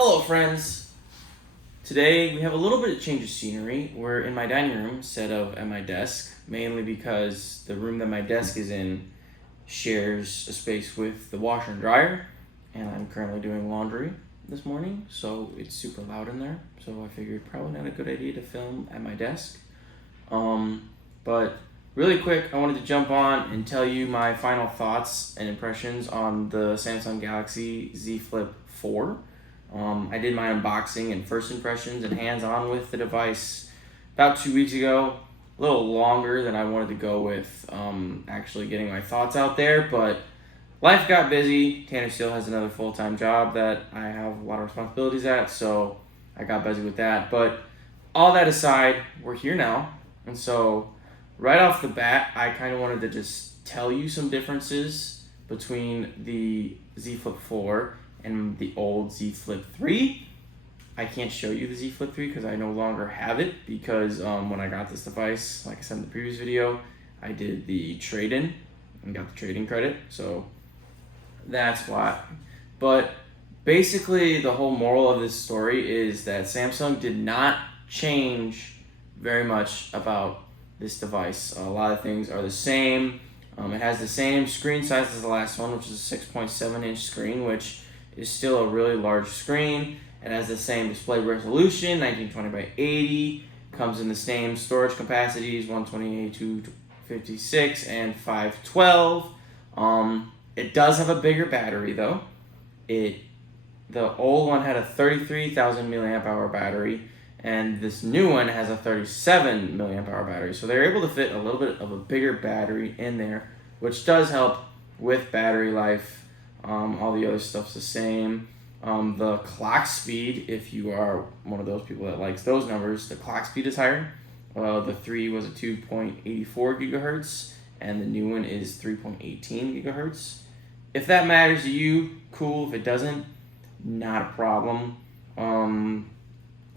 Hello friends! Today we have a little bit of change of scenery. We're in my dining room instead of at my desk, mainly because the room that my desk is in shares a space with the washer and dryer, and I'm currently doing laundry this morning, so it's super loud in there, so I figured probably not a good idea to film at my desk. But really quick, I wanted to jump on and tell you my final thoughts and impressions on the Samsung Galaxy Z Flip 4. I did my unboxing and first impressions and hands-on with the device about 2 weeks ago. A little longer than I wanted to go with actually getting my thoughts out there, but life got busy. Tanner still has another full-time job that I have a lot of responsibilities at, so I got busy with that. But all that aside, we're here now, and so right off the bat, I kind of wanted to just tell you some differences between the Z Flip 4 and the old Z Flip 3. I can't show you the Z Flip 3 because I no longer have it because when I got this device, like I said in the previous video, I did the trade-in and got the trade-in credit, so that's why. But basically the whole moral of this story is that Samsung did not change very much about this device. A lot of things are the same. It has the same screen size as the last one, which is a 6.7 inch screen, which is still a really large screen. It has the same display resolution, 1920 by 80. Comes in the same storage capacities, 128, 256, and 512. It does have a bigger battery though. The old one had a 33,000 milliamp hour battery, and this new one has a 37 milliamp hour battery. So they're able to fit a little bit of a bigger battery in there, which does help with battery life. All the other stuff's the same. The clock speed, if you are one of those people that likes those numbers, the clock speed is higher. The 3 was a 2.84 gigahertz, and the new one is 3.18 gigahertz. If that matters to you, cool. If it doesn't, not a problem.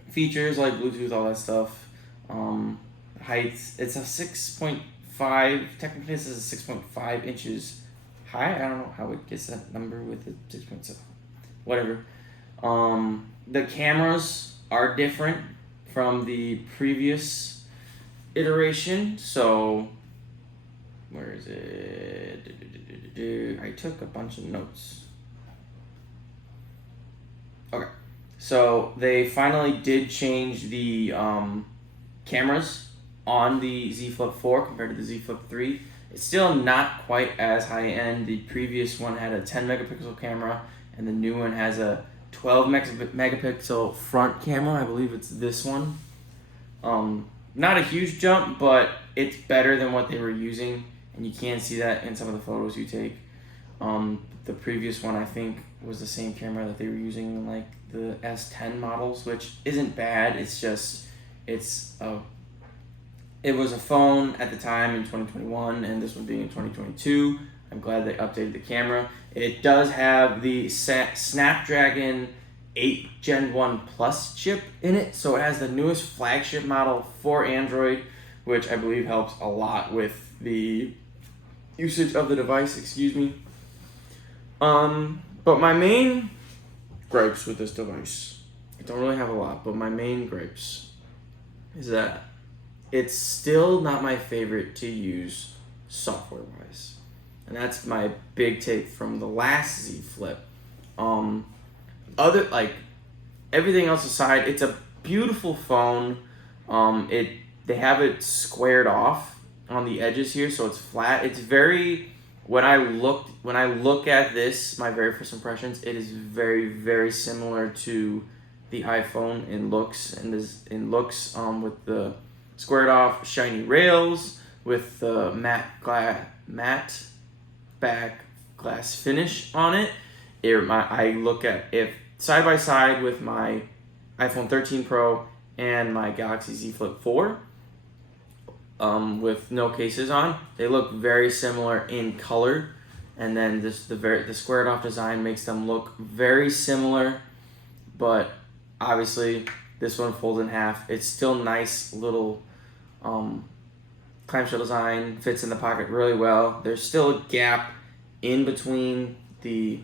Features like Bluetooth, all that stuff. Heights, it's a 6.5, technically this is a 6.5 inches high. I don't know how it gets that number with the 6.7. Whatever. The cameras are different from the previous iteration. So, where is it? I took a bunch of notes. Okay. So, they finally did change the cameras on the Z Flip 4 compared to the Z Flip 3. It's still not quite as high-end. The previous one had a 10 megapixel camera, and the new one has a 12 megapixel front camera. I believe it's this one. Not a huge jump, but it's better than what they were using, and you can see that in some of the photos you take. The previous one, I think, was the same camera that they were using in like the S10 models, which isn't bad. It's just, it was a phone at the time in 2021, and this one being in 2022. I'm glad they updated the camera. It does have the Snapdragon 8 Gen 1 Plus chip in it, so it has the newest flagship model for Android, which I believe helps a lot with the usage of the device, excuse me. But my main gripes with this device, I don't really have a lot, but my main gripes is that it's still not my favorite to use software-wise. And that's my big take from the last Z Flip. Everything else aside, it's a beautiful phone. They have it squared off on the edges here, so it's flat. It's very, when I look at this, my very first impressions, it is very, very similar to the iPhone in looks, with the squared off shiny rails with the matte back glass finish on it. I look at if side by side with my iPhone 13 Pro and my Galaxy Z Flip 4 with no cases on, they look very similar in color, and then the squared off design makes them look very similar, but obviously this one folds in half. It's still nice little clamshell design, fits in the pocket really well. There's still a gap in between the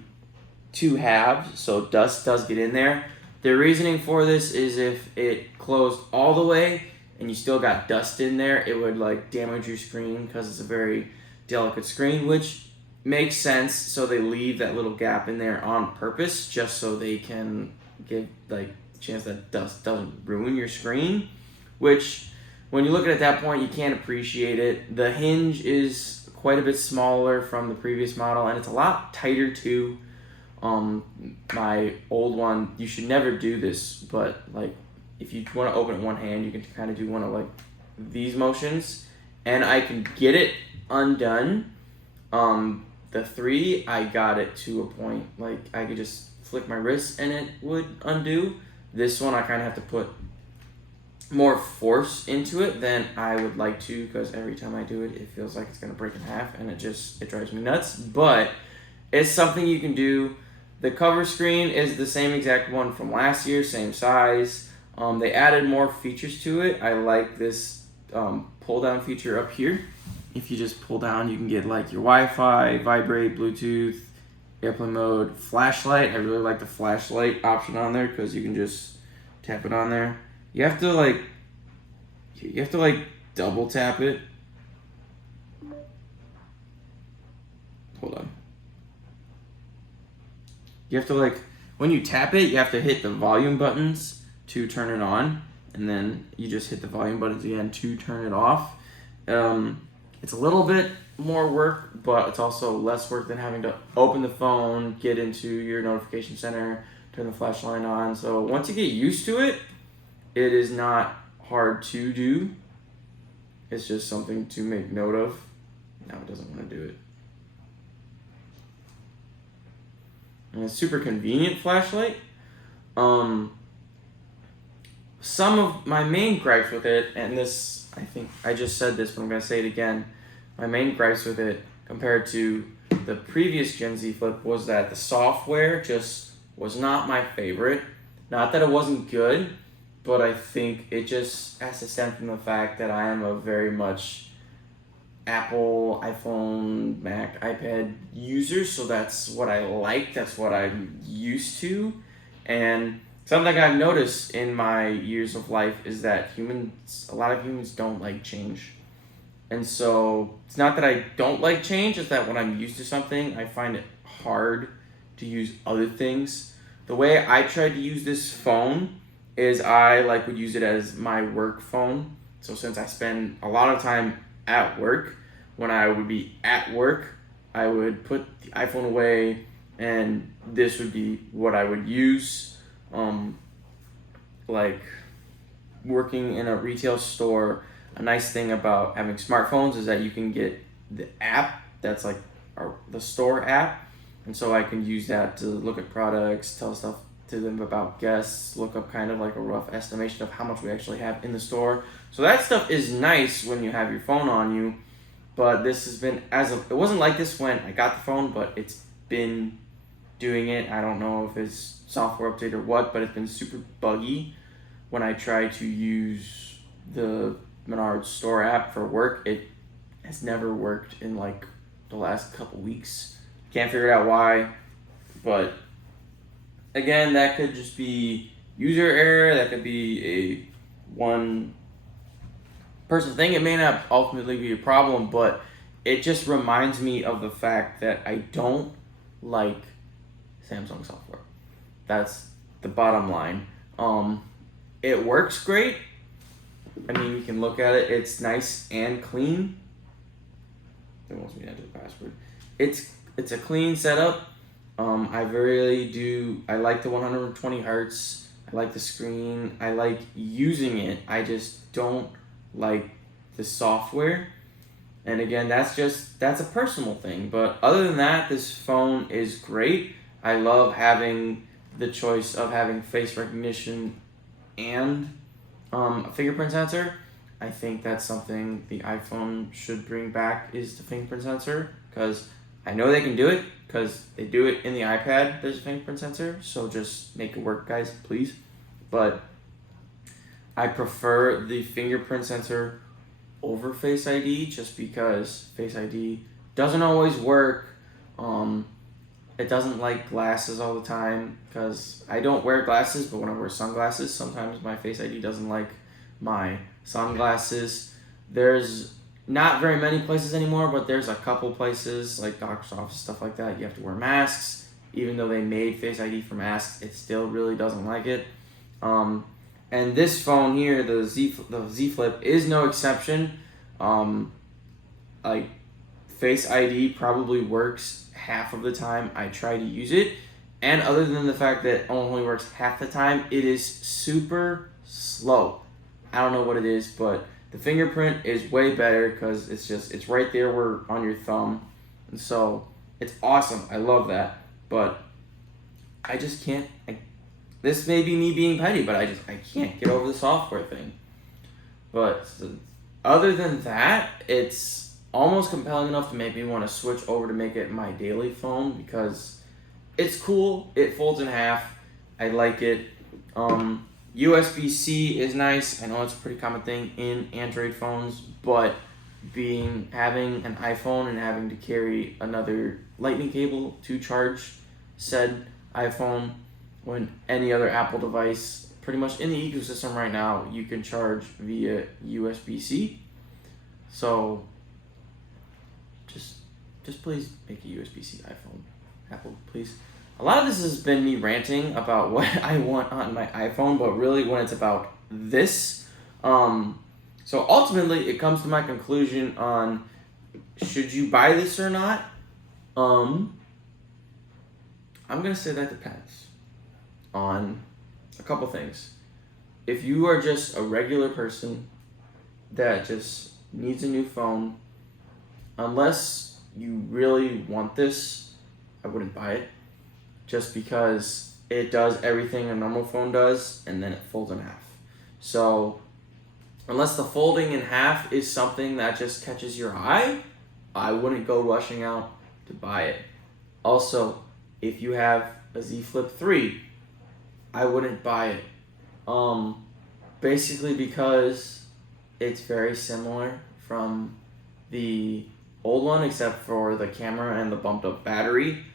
two halves, so dust does get in there, The reasoning for this is if it closed all the way and you still got dust in there, it would like damage your screen because it's a very delicate screen, which makes sense. So they leave that little gap in there on purpose just so they can give like the chance that dust doesn't ruin your screen, which when you look at it at that point, you can't appreciate it. The hinge is quite a bit smaller from the previous model, and it's a lot tighter too. My old one, you should never do this, but like if you want to open it one hand, you can kind of do one of like these motions, and I can get it undone. The 3, I got it to a point like I could just flick my wrist and it would undo. This one, I kind of have to put more force into it than I would like to, because every time I do it, it feels like it's gonna break in half, and it drives me nuts. But it's something you can do. The cover screen is the same exact one from last year, same size. They added more features to it. I like this pull down feature up here. If you just pull down, you can get like your Wi-Fi, vibrate, Bluetooth, airplane mode, flashlight. I really like the flashlight option on there because you can just tap it on there. You have to like double tap it. Hold on. You have to like, when you tap it, you have to hit the volume buttons to turn it on, and then you just hit the volume buttons again to turn it off. It's a little bit more work, but it's also less work than having to open the phone, get into your notification center, turn the flashlight on. So once you get used to it, it is not hard to do. It's just something to make note of. Now it doesn't want to do it. And a super convenient flashlight. Some of my main gripes with it, and this, I think I just said this, but I'm going to say it again. My main gripes with it compared to the previous Gen Z Flip was that the software just was not my favorite. Not that it wasn't good, but I think it just has to stem from the fact that I am a very much Apple, iPhone, Mac, iPad user, so that's what I like, that's what I'm used to. And something I've noticed in my years of life is that a lot of humans don't like change. And so it's not that I don't like change, it's that when I'm used to something, I find it hard to use other things. The way I tried to use this phone is I would use it as my work phone. So since I spend a lot of time at work, when I would be at work, I would put the iPhone away, and this would be what I would use. Like working in a retail store, a nice thing about having smartphones is that you can get the app that's like the store app, and so I can use that to look at products, tell stuff to them about guests, look up kind of like a rough estimation of how much we actually have in the store. So that stuff is nice when you have your phone on you, but this has been, it wasn't like this when I got the phone, but it's been doing it. I don't know if it's software update or what, but it's been super buggy when I try to use the Menards store app for work. It has never worked in like the last couple weeks. Can't figure out why, but again, that could just be user error, that could be a one person thing. It may not ultimately be a problem, but it just reminds me of the fact that I don't like Samsung software. That's the bottom line. It works great. I mean, you can look at it. It's nice and clean. It wants me to enter the password. It's a clean setup. I like the 120 hertz. I like the screen. I like using it. I just don't like the software. And again, that's a personal thing. But other than that, this phone is great. I love having the choice of having face recognition and a fingerprint sensor. I think that's something the iPhone should bring back, is the fingerprint sensor, because I know they can do it, because they do it in the iPad. There's a fingerprint sensor, so just make it work, guys, please. But I prefer the fingerprint sensor over Face ID, just because Face ID doesn't always work. It doesn't like glasses all the time because I don't wear glasses, but when I wear sunglasses, sometimes my Face ID doesn't like my sunglasses. There's not very many places anymore, but there's a couple places like doctor's office, stuff like that. You have to wear masks. Even though they made Face ID for masks, it still really doesn't like it. And this phone here, the Z Flip, is no exception. Like Face ID probably works half of the time I try to use it, and other than the fact that it only works half the time, it is super slow. I don't know what it is, but the fingerprint is way better because it's right there where on your thumb, and so it's awesome. I love that, but I just can't. This may be me being petty, but I can't get over the software thing. But other than that, it's almost compelling enough to make me want to switch over to make it my daily phone because it's cool. It folds in half. I like it. USB-C is nice. I know it's a pretty common thing in Android phones, but having an iPhone and having to carry another lightning cable to charge said iPhone when any other Apple device pretty much in the ecosystem right now you can charge via USB-C. So just please make a USB-C iPhone, Apple, please. A lot of this has been me ranting about what I want on my iPhone, but really when it's about this, so ultimately it comes to my conclusion on should you buy this or not. I'm gonna say that depends on a couple things. If you are just a regular person that just needs a new phone, unless you really want this, I wouldn't buy it. Just because it does everything a normal phone does, and then it folds in half. So, unless the folding in half is something that just catches your eye, I wouldn't go rushing out to buy it. Also, if you have a Z Flip 3, I wouldn't buy it. Basically because it's very similar from the old one, except for the camera and the bumped up battery.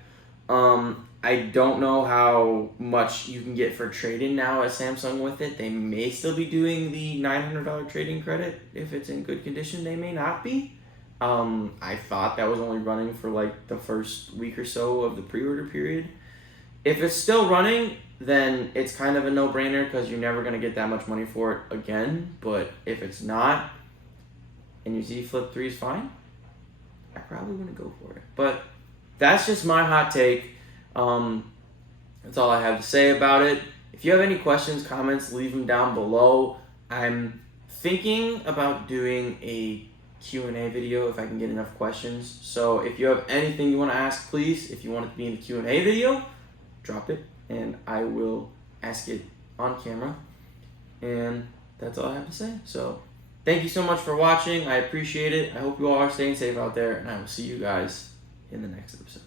I don't know how much you can get for trade-in now at Samsung with it. They may still be doing the $900 trade-in credit. If it's in good condition, they may not be. I thought that was only running for like the first week or so of the pre-order period. If it's still running, then it's kind of a no-brainer because you're never going to get that much money for it again. But if it's not, and your Z Flip 3 is fine, I probably wouldn't go for it. But that's just my hot take. That's all I have to say about it. If you have any questions, comments, leave them down below. I'm thinking about doing a Q&A video if I can get enough questions. So if you have anything you want to ask, please, if you want it to be in the Q&A video, drop it and I will ask it on camera. And that's all I have to say. So thank you so much for watching. I appreciate it. I hope you all are staying safe out there, and I will see you guys in the next episode.